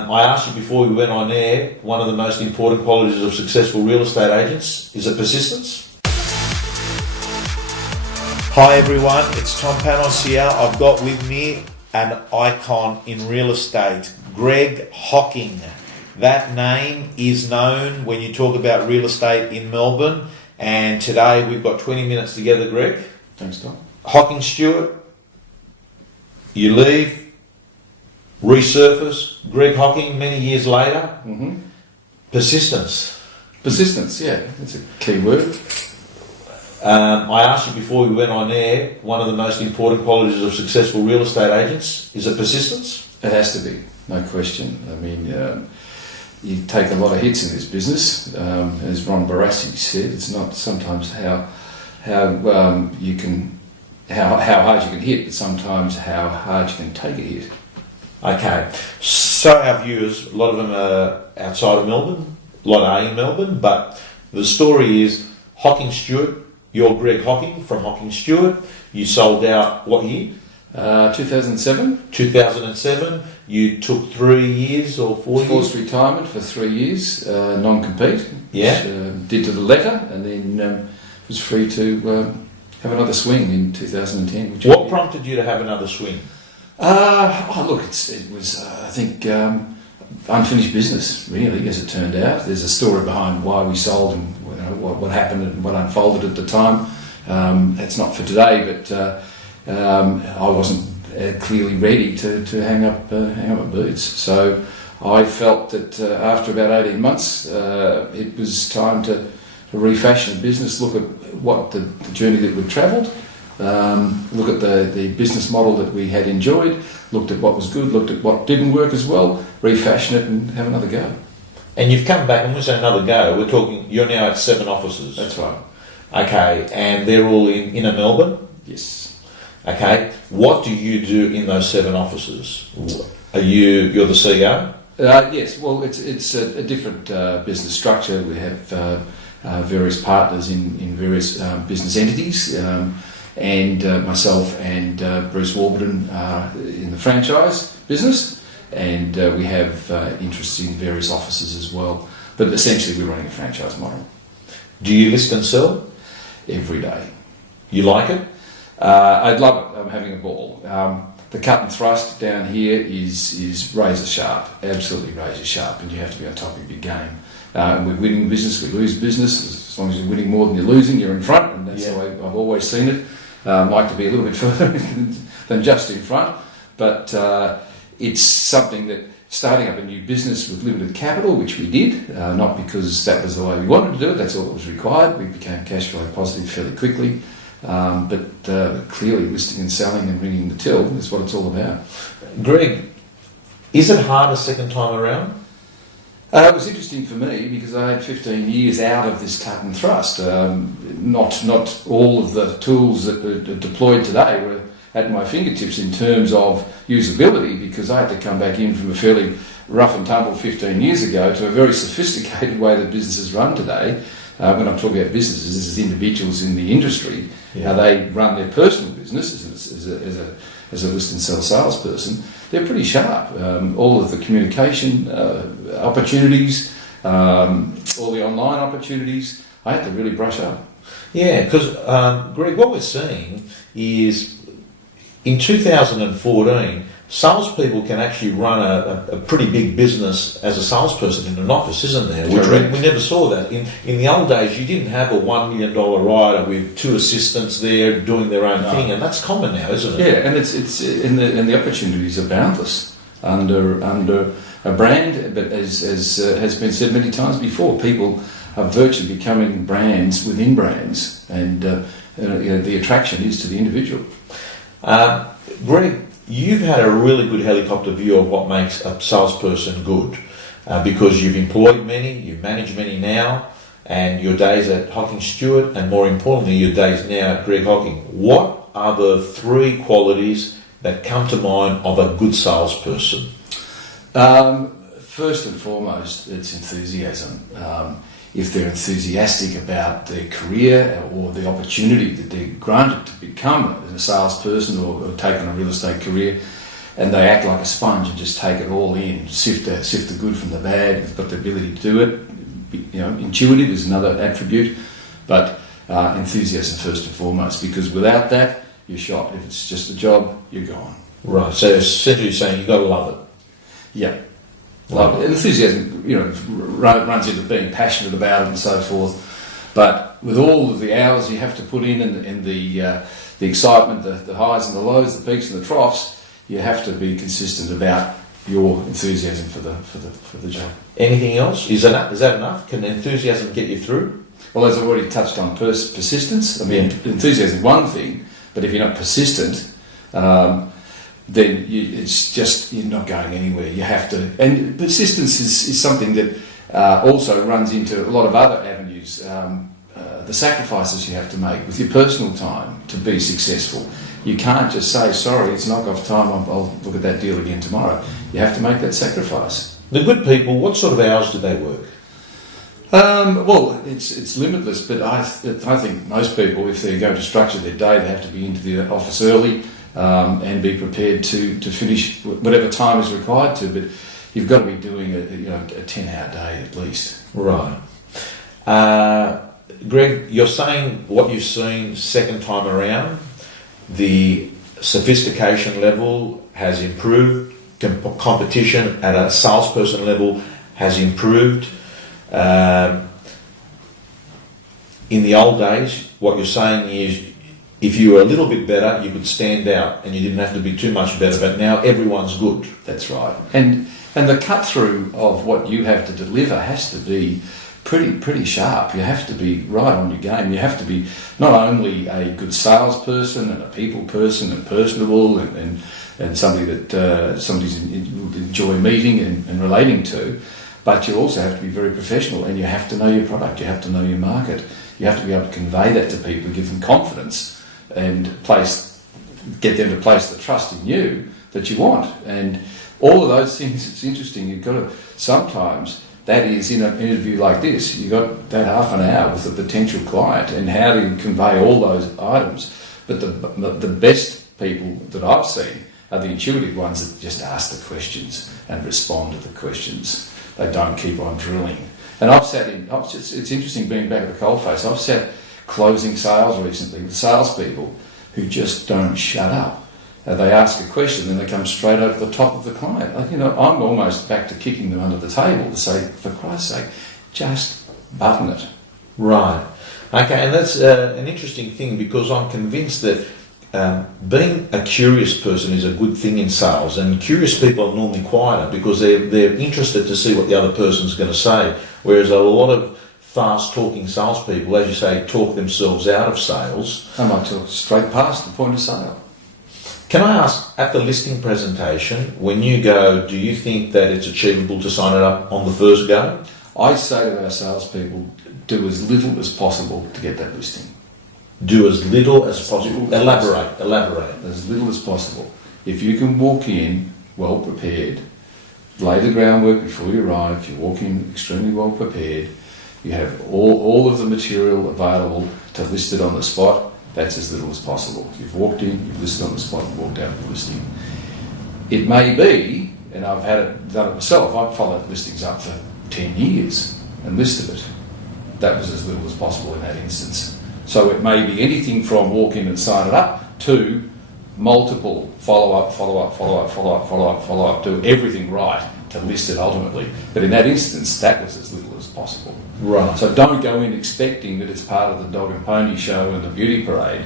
I asked you before we went on air, one of the most important qualities of successful real estate agents is persistence. Hi everyone, it's Tom Panos here. I've got with me an icon in real estate, Greg Hocking. That name is known when you talk about real estate in Melbourne, and today we've got 20 minutes together, Greg. Thanks, Tom. Hocking Stewart, you leave, resurface, Greg Hocking many years later. Mm-hmm. Persistence. Persistence, yeah, that's a key word. I asked you before we went on air, one of the most important qualities of successful real estate agents is persistence. It has to be, no question. I mean, you take a lot of hits in this business. As Ron Barassi said, it's not sometimes how hard you can hit, but sometimes how hard you can take a hit. Okay, so our viewers, a lot of them are outside of Melbourne, a lot are in Melbourne, but the story is Hocking Stewart, you're Greg Hocking from Hocking Stewart, you sold out what year? 2007. 2007, you took 3 years or 4 years? Forced retirement for 3 years, non-compete, yeah. Which did to the letter, and then was free to have another swing in 2010. What prompted you to have another swing? It was, I think, unfinished business, really, as it turned out. There's a story behind why we sold and what happened and what unfolded at the time. That's not for today, but I wasn't clearly ready to hang up my boots. So I felt that after about 18 months, it was time to refashion the business, look at what the journey that we'd travelled, look at the business model that we had enjoyed, looked at what was good, looked at what didn't work as well, refashion it and have another go. And you've come back, and when we say another go, we're talking, you're now at 7 offices. That's right. Okay, and they're all in inner Melbourne? Yes. Okay, what do you do in those 7 offices? You're the CEO? Yes, well, it's a different business structure. We have various partners in various business entities, and myself and Bruce Warburton are in the franchise business, and we have interests in various offices as well. But essentially, we're running a franchise model. Do you list and sell? Every day. You like it? I'd love it. I'm having a ball. The cut and thrust down here is razor sharp, absolutely razor sharp, and you have to be on top of your game. We're winning business, we lose business. As long as you're winning more than you're losing, you're in front, and that's the way I've always seen it. Like to be a little bit further than just in front, but it's something that starting up a new business with limited capital, which we did, not because that was the way we wanted to do it, that's all that was required. We became cash flow positive fairly quickly, but clearly listing and selling and ringing the till is what it's all about. Greg, is it hard a second time around? It was interesting for me because I had 15 years out of this cut and thrust. Not all of the tools that are deployed today were at my fingertips in terms of usability, because I had to come back in from a fairly rough and tumble 15 years ago to a very sophisticated way that businesses run today. When I'm talking about businesses, this is individuals in the industry, how they run their personal business as a list and sell salesperson. They're pretty sharp. All of the communication opportunities, all the online opportunities, I had to really brush up. Yeah, because Greg, what we're seeing is in 2014, salespeople can actually run a pretty big business as a salesperson in an office, isn't there? We never saw that. In the old days, you didn't have a $1 million rider with 2 assistants there doing their own thing, and that's common now, isn't it? Yeah, and and the opportunities are boundless under a brand. But as has been said many times before, people are virtually becoming brands within brands, and the attraction is to the individual. Greg, you've had a really good helicopter view of what makes a salesperson good, because you've employed many, you manage many now, and your days at Hocking Stewart, and more importantly, your days now at Greg Hocking. What are the 3 qualities that come to mind of a good salesperson? First and foremost, it's enthusiasm. If they're enthusiastic about their career or the opportunity that they're granted to become a salesperson or take on a real estate career, and they act like a sponge and just take it all in, sift the good from the bad. They've got the ability to do it. Intuitive is another attribute, but enthusiasm first and foremost, because without that, you're shot. If it's just a job, you're gone. Right. So essentially, you're saying you've got to love it. Yeah. Love it. Enthusiasm, runs into being passionate about it and so forth. But with all of the hours you have to put in and the excitement, the highs and the lows, the peaks and the troughs, you have to be consistent about your enthusiasm for the job. Anything else? Is that enough? Can enthusiasm get you through? Well, as I've already touched on, persistence. I mean, enthusiasm is one thing, but if you're not persistent, then you're not going anywhere. You have to, and persistence is something that also runs into a lot of other avenues. The sacrifices you have to make with your personal time to be successful. You can't just say, sorry, it's knock-off time, I'll look at that deal again tomorrow. You have to make that sacrifice. The good people, what sort of hours do they work? Well, it's limitless, but I think most people, if they're going to structure their day, they have to be into the office early and be prepared to finish whatever time is required to. But you've got to be doing a 10-hour day at least. Right. Greg, you're saying what you've seen second time around, the sophistication level has improved, competition at a salesperson level has improved. In the old days, what you're saying is if you were a little bit better, you could stand out and you didn't have to be too much better, but now everyone's good. That's right. And the cut through of what you have to deliver has to be pretty sharp. You have to be right on your game. You have to be not only a good salesperson and a people person and personable and somebody that somebody's would enjoy meeting and relating to, but you also have to be very professional and you have to know your product. You have to know your market. You have to be able to convey that to people, give them confidence and get them to place the trust in you that you want. And all of those things, it's interesting. You've got to sometimes. That is, in an interview like this, you've got that half an hour with a potential client and how do you convey all those items. But the best people that I've seen are the intuitive ones that just ask the questions and respond to the questions. They don't keep on drilling. And it's interesting being back at the coalface. I've sat closing sales recently with salespeople who just don't shut up. They ask a question, then they come straight over the top of the client. I'm almost back to kicking them under the table to say, for Christ's sake, just button it. Right. Okay, and that's an interesting thing because I'm convinced that being a curious person is a good thing in sales, and curious people are normally quieter because they're interested to see what the other person's going to say, whereas a lot of fast-talking salespeople, as you say, talk themselves out of sales. They might talk straight past the point of sale. Can I ask, at the listing presentation, when you go, do you think that it's achievable to sign it up on the first go? I say to our salespeople, do as little as possible to get that listing. Do as little as possible. Elaborate. As little as possible. If you can walk in well prepared, lay the groundwork before you arrive, you walk in extremely well prepared, you have all of the material available to list it on the spot, that's as little as possible. You've walked in, you've listed on the spot, and walked out of the listing. It may be, and I've done it myself, I've followed listings up for 10 years and listed it. That was as little as possible in that instance. So it may be anything from walk in and sign it up to multiple follow-up, do everything right to list it ultimately. But in that instance, that was as little as possible. Right. So don't go in expecting that it's part of the dog and pony show and the beauty parade,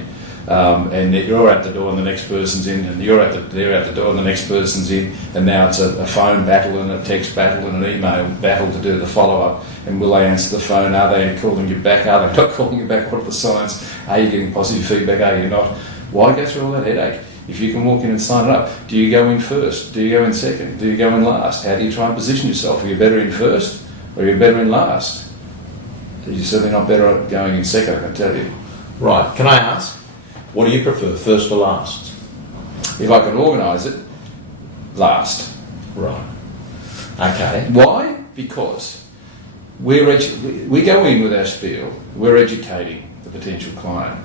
and that you're at the door and the next person's in, and they're at the door and the next person's in, and now it's a phone battle and a text battle and an email battle to do the follow-up. And will they answer the phone? Are they calling you back? Are they not calling you back? What are the signs? Are you getting positive feedback? Are you not? Why go through all that headache? If you can walk in and sign it up, do you go in first? Do you go in second? Do you go in last? How do you try and position yourself? Are you better in first or are you better in last? You're certainly not better at going in second, I can tell you. Right. Can I ask, what do you prefer, first or last? If I can organise it, last. Right. Okay. Why? Because we go in with our spiel, we're educating the potential client.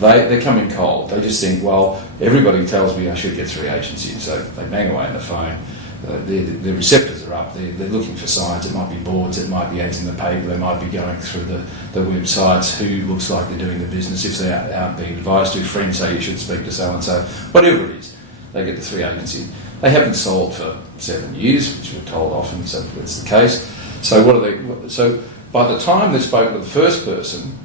They come in cold. They just think, well, everybody tells me I should get 3 agents in, so they bang away on the phone. The receptors are up. They're looking for signs. It might be boards. It might be ads in the paper. They might be going through the websites. Who looks like they're doing the business? If they aren't being advised to, friends say you should speak to so and so. Whatever it is, they get the 3 agents in. They haven't sold for 7 years, which we're told often. So that's the case. So what are they? So by the time they've spoken to the first person,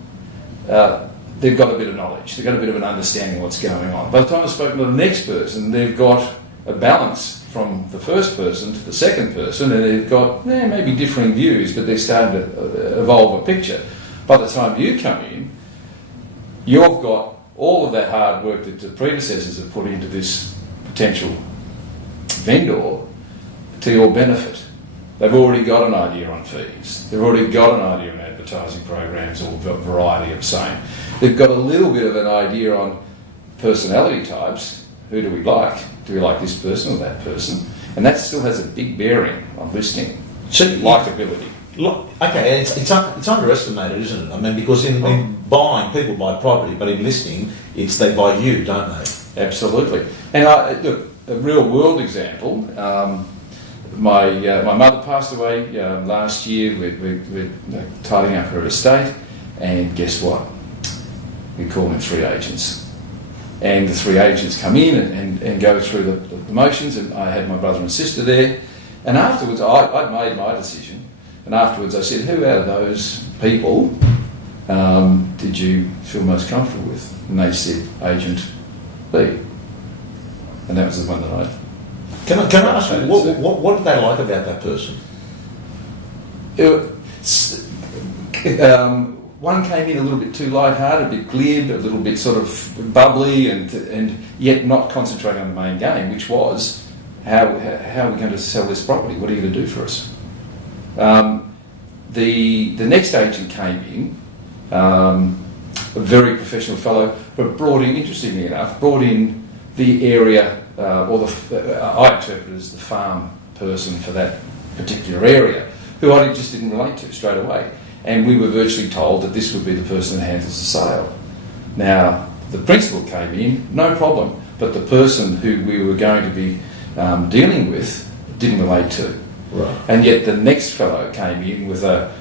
they've got a bit of knowledge. They've got a bit of an understanding of what's going on. By the time they've spoken to the next person, they've got a balance from the first person to the second person, and they've got maybe differing views, but they're starting to evolve a picture. By the time you come in, you've got all of that hard work that the predecessors have put into this potential vendor to your benefit. They've already got an idea on fees. They've already got an idea on advertising programs or a variety of same. They've got a little bit of an idea on personality types. Who do we like? Do we like this person or that person? And that still has a big bearing on listing. So, likability. Look, okay, it's underestimated, isn't it? I mean, because in buying, people buy property, but in listing, they buy you, don't they? Absolutely. And look, a real world example. My mother passed away last year. We're tidying up her estate, and guess what? We called in 3 agents. And the 3 agents come in and go through the motions, and I had my brother and sister there. And afterwards, I'd made my decision. And afterwards I said, who out of those people did you feel most comfortable with? And they said, Agent B. And that was the one that I... Can I ask you, what did they like about that person? One came in a little bit too light-hearted, a bit glib, a little bit sort of bubbly, and yet not concentrating on the main game, which was, how are we going to sell this property? What are you going to do for us? The next agent came in, a very professional fellow, but interestingly enough, brought in the area, I interpret as the farm person for that particular area, who I just didn't relate to straight away. And we were virtually told that this would be the person that handles the sale. Now, the principal came in, no problem, but the person who we were going to be dealing with didn't relate to. Right. And yet the next fellow came in with a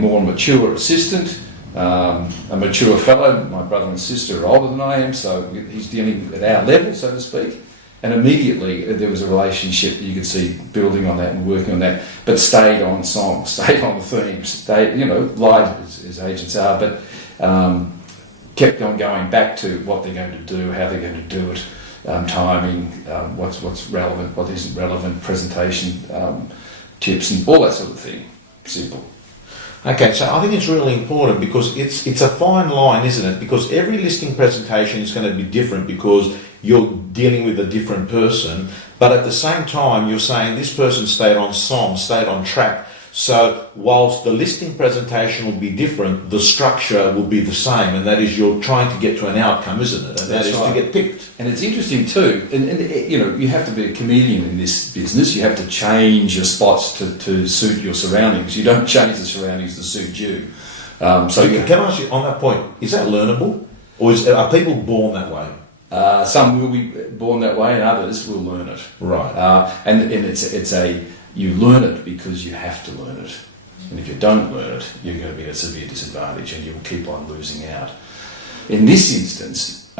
more mature assistant, a mature fellow. My brother and sister are older than I am, so he's dealing at our level, so to speak. And immediately there was a relationship that you could see building on that and working on that, but stayed on song, stayed on the theme, stayed, lied as agents are, but kept on going back to what they're going to do, how they're going to do it, timing, what's relevant, what isn't relevant, presentation tips, and all that sort of thing. Simple. Okay, so I think it's really important because it's a fine line, isn't it? Because every listing presentation is going to be different because you're dealing with a different person, but at the same time you're saying this person stayed on song, stayed on track. So whilst the listing presentation will be different, the structure will be the same, and that is you're trying to get to an outcome, isn't it? And that is to get picked. And it's interesting too, and you have to be a chameleon in this business. You have to change your spots to suit your surroundings. You don't change the surroundings to suit you. Can I ask you on that point, is that learnable? Or are people born that way? Some will be born that way and others will learn it. Right. And you learn it because you have to learn it. And if you don't learn it, you're going to be at a severe disadvantage and you'll keep on losing out. In this instance,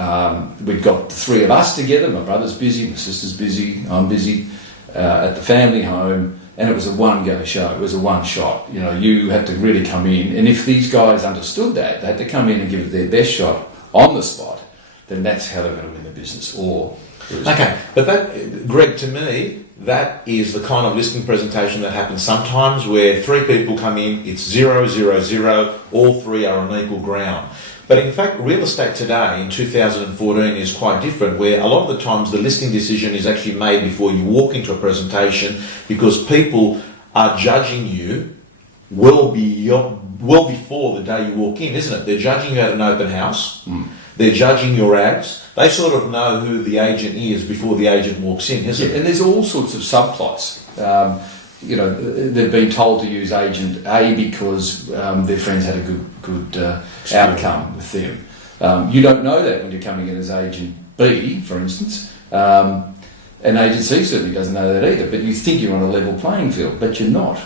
we've got the 3 of us together. My brother's busy, my sister's busy, I'm busy, at the family home, and it was a one-go show. It was a one-shot. You had to really come in, and if these guys understood that, they had to come in and give it their best shot on the spot, then that's how they're going to win the business. Okay, but that, Greg, to me, that is the kind of listing presentation that happens sometimes where 3 people come in, it's 0, 0, 0, all 3 are on equal ground. But in fact, real estate today in 2014 is quite different, where a lot of the times the listing decision is actually made before you walk into a presentation because people are judging you well before the day you walk in, isn't it? They're judging you at an open house. They're judging your ads. They sort of know who the agent is before the agent walks in, isn't it? And there's all sorts of subplots. They've been told to use agent A because their friends had a good outcome with them. You don't know that when you're coming in as agent B, for instance. And agent C certainly doesn't know that either, but you think you're on a level playing field, but you're not.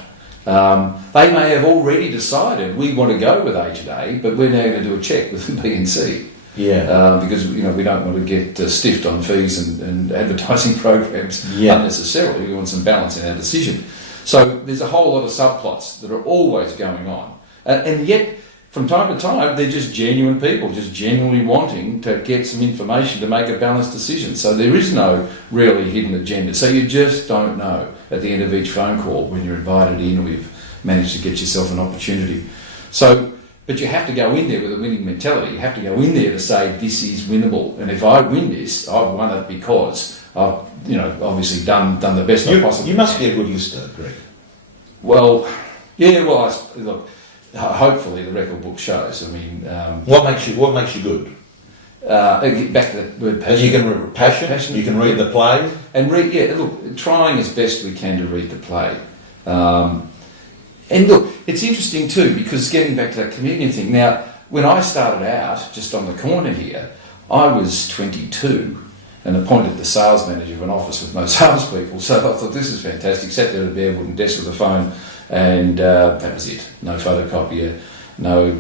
They may have already decided we want to go with agent A, but we're now going to do a check with B and C. Yeah. Because we don't want to get stiffed on fees and advertising programs unnecessarily. We want some balance in our decision. So there's a whole lot of subplots that are always going on. And yet, from time to time, they're just genuine people, just genuinely wanting to get some information to make a balanced decision. So there is no really hidden agenda. So you just don't know at the end of each phone call when you're invited in or you've managed to get yourself an opportunity. So, but you have to go in there with a winning mentality. You have to go in there to say, this is winnable. And if I win this, I've won it because I've, obviously done the best I possibly can. You must be a good listener, Greg. Well, yeah, look, hopefully the record book shows. I mean, what makes you good? Back to the word passion. You can read passion. You can read the play and read. Yeah, look, trying as best we can to read the play. And look, it's interesting too because getting back to that comedian thing. Now, when I started out just on the corner here, I was 22 and appointed the sales manager of an office with no salespeople. So I thought this is fantastic. Sat there at a bare wooden desk with a phone. And that was it. No photocopier, no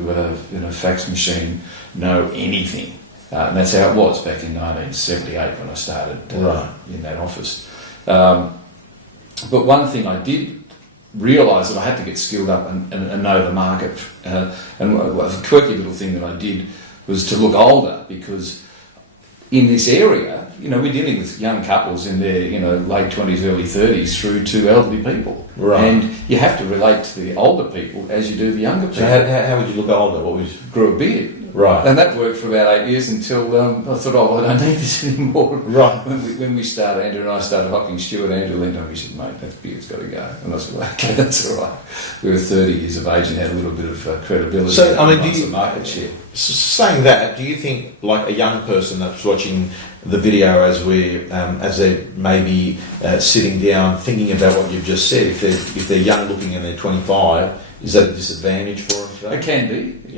fax machine, no anything. And that's how it was back in 1978 when I started in that office. But one thing I did realise that I had to get skilled up and know the market. And a quirky little thing that I did was to look older because in this area, we're dealing with young couples in their, late 20s, early 30s through to elderly people. Right. And you have to relate to the older people as you do the younger people. So how would you look older? Grew a beard. Right. And that worked for about 8 years until I thought, I don't need this anymore. Right. When we started, Andrew and I started Hocking Stewart, Andrew leaned over and he said, mate, that beard's got to go. And I said, well, okay, that's all right. We were 30 years of age and had a little bit of credibility. So, and market share. Saying that, do you think, like a young person that's watching the video as they're maybe sitting down thinking about what you've just said, if they're young looking and they're 25, is that a disadvantage for them today? It can be. It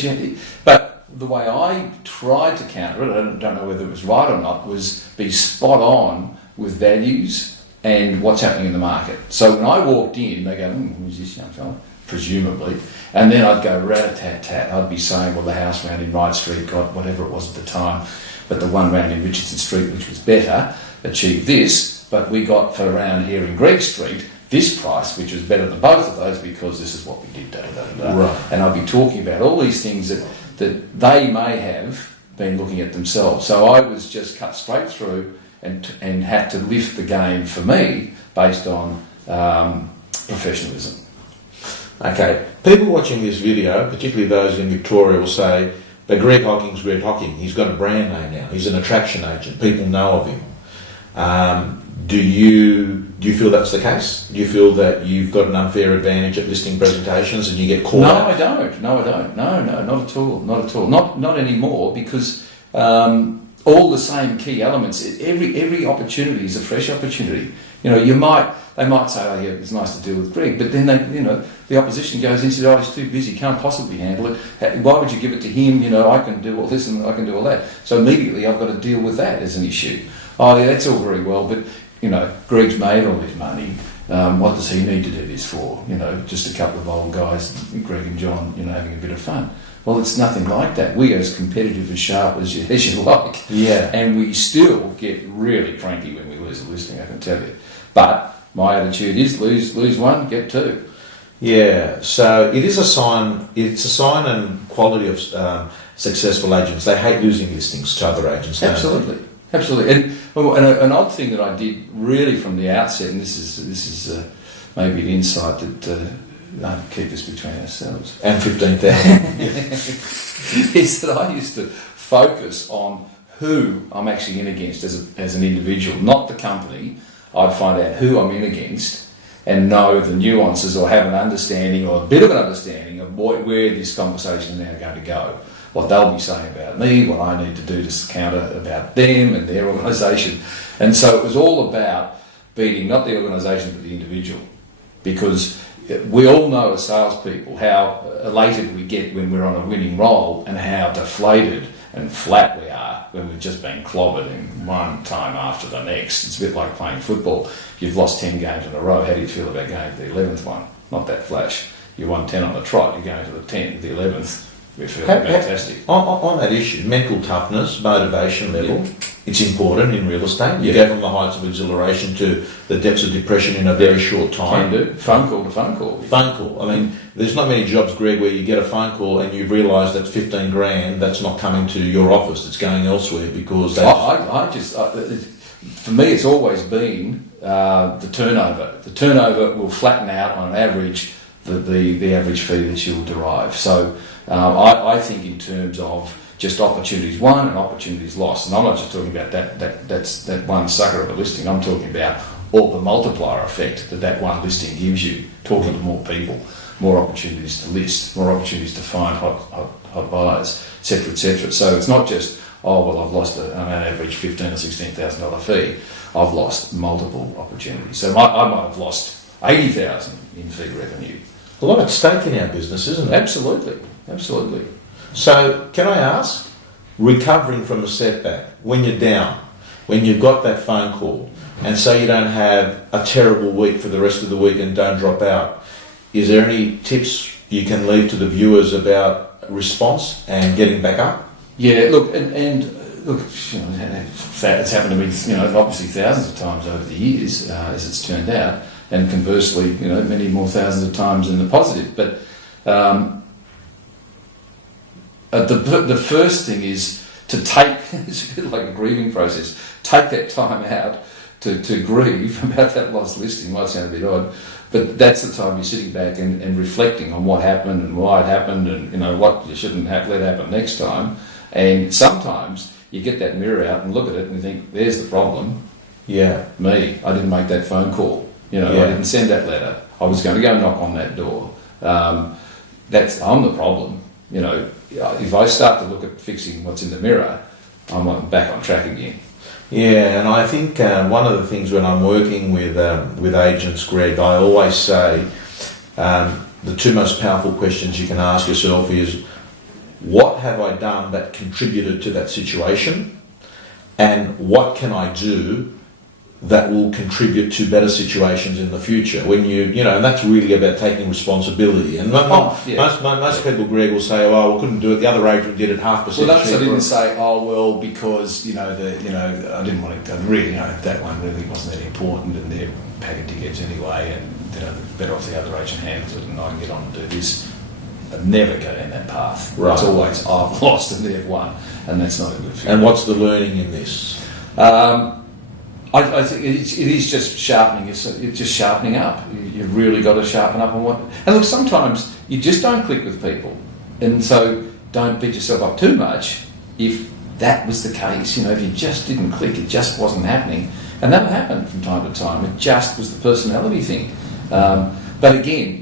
can be. But the way I tried to counter it, I don't know whether it was right or not, was be spot on with values and what's happening in the market. So when I walked in, they go, who's this young fella? Presumably. And then I'd go rat-a-tat-tat. I'd be saying, well, the house round in Wright Street got whatever it was at the time, but the one round in Richardson Street, which was better, achieved this, but we got for around here in Greg Street, this price, which was better than both of those because this is what we did, Right. And I'll be talking about all these things that they may have been looking at themselves. So I was just cut straight through and had to lift the game for me based on professionalism. Okay, people watching this video, particularly those in Victoria, will say, but Greg Hocking's Greg Hocking. He's got a brand name now. He's an attraction agent. People know of him. Do you feel that's the case? Do you feel that you've got an unfair advantage at listing presentations and you get caught out? I don't. No, not at all. Not at all. Not anymore because all the same key elements. Every opportunity is a fresh opportunity. They might say, oh yeah, it's nice to deal with Greg, but then the opposition goes in and says, oh, he's too busy, can't possibly handle it. Why would you give it to him? I can do all this and I can do all that. So immediately I've got to deal with that as an issue. Oh yeah, that's all very well, but Greg's made all his money. What does he need to do this for? Just a couple of old guys, Greg and John, having a bit of fun. Well, it's nothing like that. We are as competitive and sharp as you like. Yeah. And we still get really cranky when we lose a listing, I can tell you. But my attitude is lose one, get two. Yeah, so it is a sign. It's a sign and quality of successful agents. They hate losing listings to other agents. Absolutely. And an odd thing that I did really from the outset, and this is maybe an insight that keep this between ourselves and 15,000, is that I used to focus on who I'm actually in against as an individual, not the company. I'd find out who I'm in against and know the nuances or have an understanding or a bit of an understanding of where this conversation is now going to go. What they'll be saying about me, what I need to do to counter about them and their organisation. And so it was all about beating not the organisation but the individual. Because we all know as salespeople how elated we get when we're on a winning roll and how deflated and flat we are when we've just been clobbered in one time after the next. It's a bit like playing football. You've lost 10 games in a row. How do you feel about going to the 11th one? Not that flash. You won 10 on the trot, you're going to the 10th, the 11th. We feel fantastic. On that issue, mental toughness, motivation level, it's important in real estate. You go from the heights of exhilaration to the depths of depression in a very short time. Can do. Phone call to phone call. Phone call. I mean, there's not many jobs, Greg, where you get a phone call and you've realised that 15 grand, that's not coming to your office, it's going elsewhere because that's... For me, it's always been the turnover. The turnover will flatten out on average the average fee that you'll derive. So I think in terms of just opportunities won and opportunities lost, and I'm not just talking about that one sucker of a listing. I'm talking about all the multiplier effect that one listing gives you. Talking to more people, more opportunities to list, more opportunities to find hot buyers, etc., etc. So it's not just I've lost an average $15,000 or $16,000 fee. I've lost multiple opportunities. So I might have lost $80,000 in fee revenue. A lot at stake in our business, isn't it? Absolutely. So, can I ask, recovering from a setback, when you're down, when you've got that phone call, and say you don't have a terrible week for the rest of the week and don't drop out, is there any tips you can leave to the viewers about response and getting back up? Yeah, look, and look, it's happened to me, obviously thousands of times over the years, as it's turned out, and conversely, many more thousands of times in the positive. But the first thing is to take, it's a bit like a grieving process, take that time out to grieve about that lost listing. Might sound a bit odd, but that's the time you're sitting back and reflecting on what happened and why it happened and what you shouldn't let happen next time. And sometimes you get that mirror out and look at it and you think, there's the problem. Yeah. Me, I didn't make that phone call. I didn't send that letter. I was going to go knock on that door. I'm the problem. If I start to look at fixing what's in the mirror, I'm back on track again. Yeah, and I think one of the things when I'm working with agents, Greg, I always say the two most powerful questions you can ask yourself is, what have I done that contributed to that situation? And what can I do that will contribute to better situations in the future? When and that's really about taking responsibility. And most people, Greg, will say, "Oh, we couldn't do it. The other agent did it 0.5%." Well, that's I didn't say, "Oh, well, because I didn't want to really, that one really wasn't that important, and they're packet tickets anyway, and better off the other agent handles it, and I can get on and do this." I'd never go down that path. Right. It's always I've lost and they've won, and that's not a good thing. And what's the learning in this? I think it is just sharpening. It's just sharpening up. You've really got to sharpen up on what. And look, sometimes you just don't click with people, and so don't beat yourself up too much. If that was the case, if you just didn't click, it just wasn't happening, and that happened from time to time. It just was the personality thing. But again,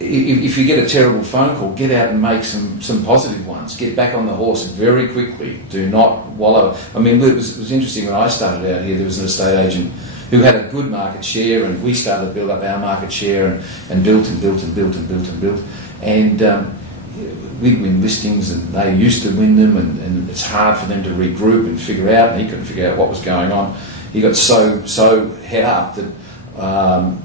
if you get a terrible phone call, get out and make some positive ones. Get back on the horse very quickly. Do not wallow. I mean, it was interesting when I started out here. There was an estate agent who had a good market share, and we started to build up our market share and built. And we'd win listings, and they used to win them, and it's hard for them to regroup and figure out. And he couldn't figure out what was going on. He got so head up that.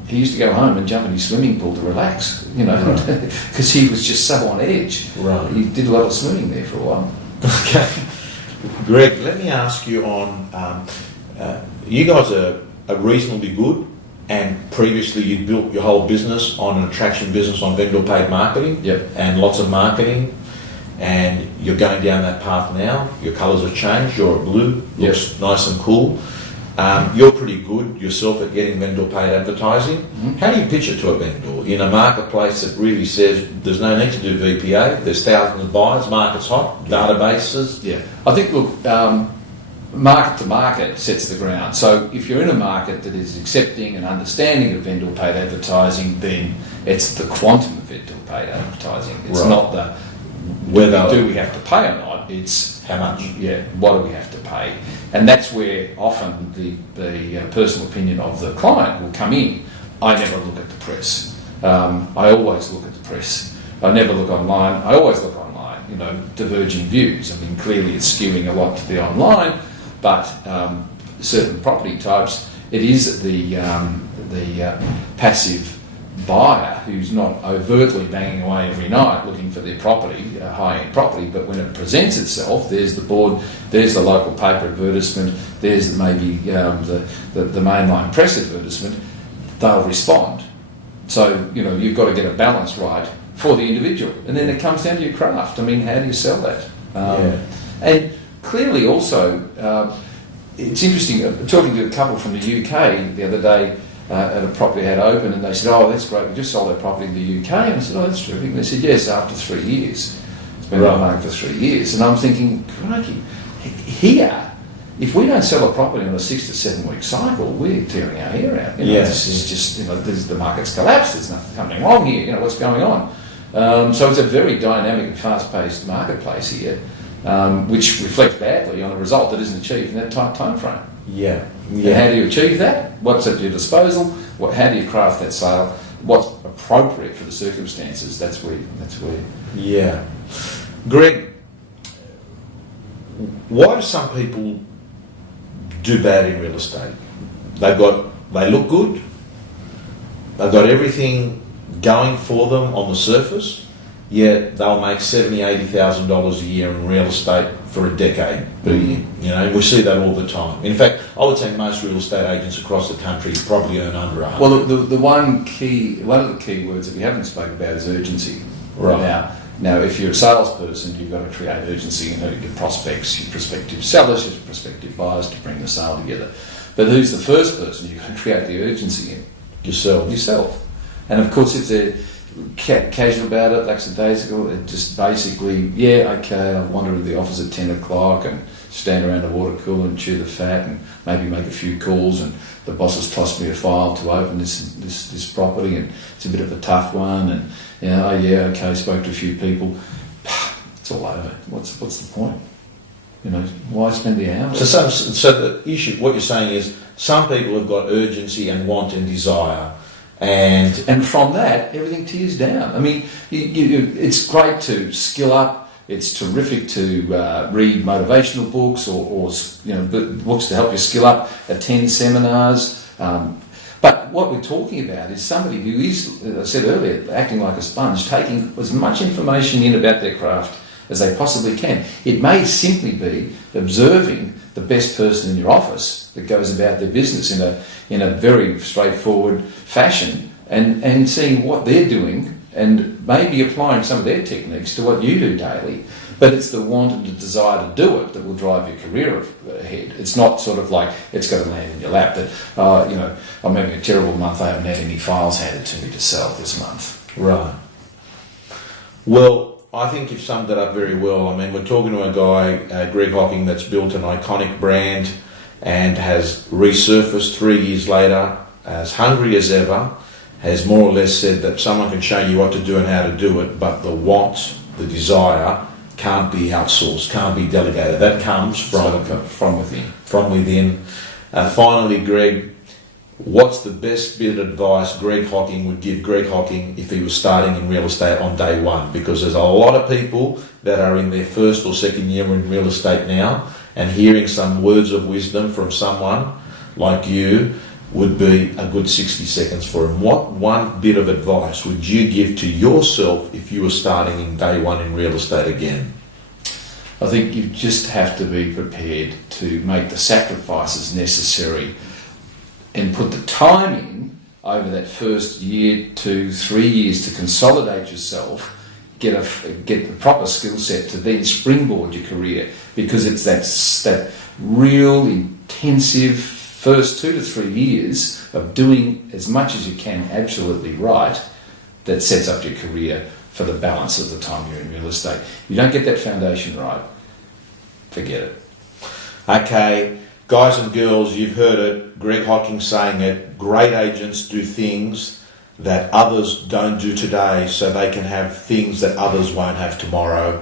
He used to go home and jump in his swimming pool to relax, because he was just so on edge. Right. He did a lot of swimming there for a while. Okay. Greg, let me ask you on, you guys are reasonably good, and previously you built your whole business on an attraction business on vendor paid marketing. Yep. And lots of marketing, and you're going down that path now. Your colours have changed, you're blue, looks nice and cool. You're pretty good yourself at getting vendor paid advertising. Mm-hmm. How do you pitch it to a vendor in a marketplace that really says there's no need to do VPA, there's thousands of buyers, market's hot, databases? Yeah, I think, look, market to market sets the ground. So if you're in a market that is accepting and understanding of vendor paid advertising, then it's the quantum of vendor paid advertising. It's not the whether do we have to pay or not, it's how much. Yeah, what do we have to pay? And that's where often the personal opinion of the client will come in. I never look at the press. I always look at the press. I never look online. I always look online, diverging views. I mean, clearly it's skewing a lot to the online, but certain property types, it is the passive buyer who's not overtly banging away every night looking for their property, high-end property, but when it presents itself, there's the board, there's the local paper advertisement, there's maybe the mainline press advertisement, they'll respond. So, you've got to get a balance right for the individual. And then it comes down to your craft. I mean, how do you sell that? And clearly also, it's interesting, talking to a couple from the UK the other day, at a property I had open, and they said, "Oh, that's great, we just sold our property in the UK." And I said, "Oh, that's terrific." And they said, "Yes, after 3 years. It's been on the market for 3 years." And I'm thinking, crikey, here, if we don't sell a property on a 6 to 7 week cycle, we're tearing our hair out. This is just, the market's collapsed, there's nothing coming wrong here, what's going on? So it's a very dynamic and fast-paced marketplace here, which reflects badly on a result that isn't achieved in that tight time frame. Yeah. And how do you achieve that? What's at your disposal? How do you craft that sale? What's appropriate for the circumstances? That's where. Yeah. Greg, why do some people do bad in real estate? They look good. They've got everything going for them on the surface, yet they'll make $70,000-$80,000 a year in real estate for a decade. We see that all the time. In fact, I would say most real estate agents across the country probably earn under 100. Well, one of the key words that we haven't spoken about is urgency. Right. Now, if you're a salesperson, you've got to create urgency in your prospects, your prospective sellers, your prospective buyers to bring the sale together. But who's the first person you've got to create the urgency in? Yourself. And of course, if they're casual about it, lackadaisical, it just basically, I'll wander to the office at 10 o'clock and stand around the water cooler and chew the fat and maybe make a few calls, and the boss has tossed me a file to open this property, and it's a bit of a tough one, and spoke to a few people. It's all over. What's the point? Why spend the hours? So the issue, what you're saying is, some people have got urgency and want and desire, and from that, everything tears down. I mean, it's great to skill up. It's terrific to read motivational books or books to help you skill up, attend seminars. But what we're talking about is somebody who is, as I said earlier, acting like a sponge, taking as much information in about their craft as they possibly can. It may simply be observing the best person in your office that goes about their business in a very straightforward fashion, and seeing what they're doing and maybe applying some of their techniques to what you do daily. But it's the want and the desire to do it that will drive your career ahead. It's not sort of like it's got to land in your lap that, I'm having a terrible month, I haven't had any files handed to me to sell this month. Right. Well, I think you've summed that up very well. I mean, we're talking to a guy, Greg Hocking, that's built an iconic brand and has resurfaced 3 years later, as hungry as ever, has more or less said that someone can show you what to do and how to do it, but the want, the desire, can't be outsourced, can't be delegated. That comes from within. Finally, Greg, what's the best bit of advice Greg Hocking would give Greg Hocking if he was starting in real estate on day one? Because there's a lot of people that are in their first or second year in real estate now, and hearing some words of wisdom from someone like you would be a good 60 seconds for him. What one bit of advice would you give to yourself if you were starting in day one in real estate again? I think you just have to be prepared to make the sacrifices necessary and put the time in over that first year to 3 years to consolidate yourself, get the proper skill set to then springboard your career, because it's that real intensive first 2 to 3 years of doing as much as you can absolutely right that sets up your career for the balance of the time you're in real estate. You don't get that foundation right, forget it. Okay, guys and girls, you've heard it. Greg Hocking saying it. Great agents do things that others don't do today, so they can have things that others won't have tomorrow.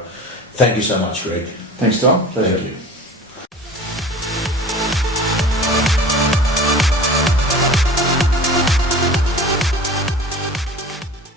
Thank you so much, Greg. Thanks, Tom. Pleasure. Thank you.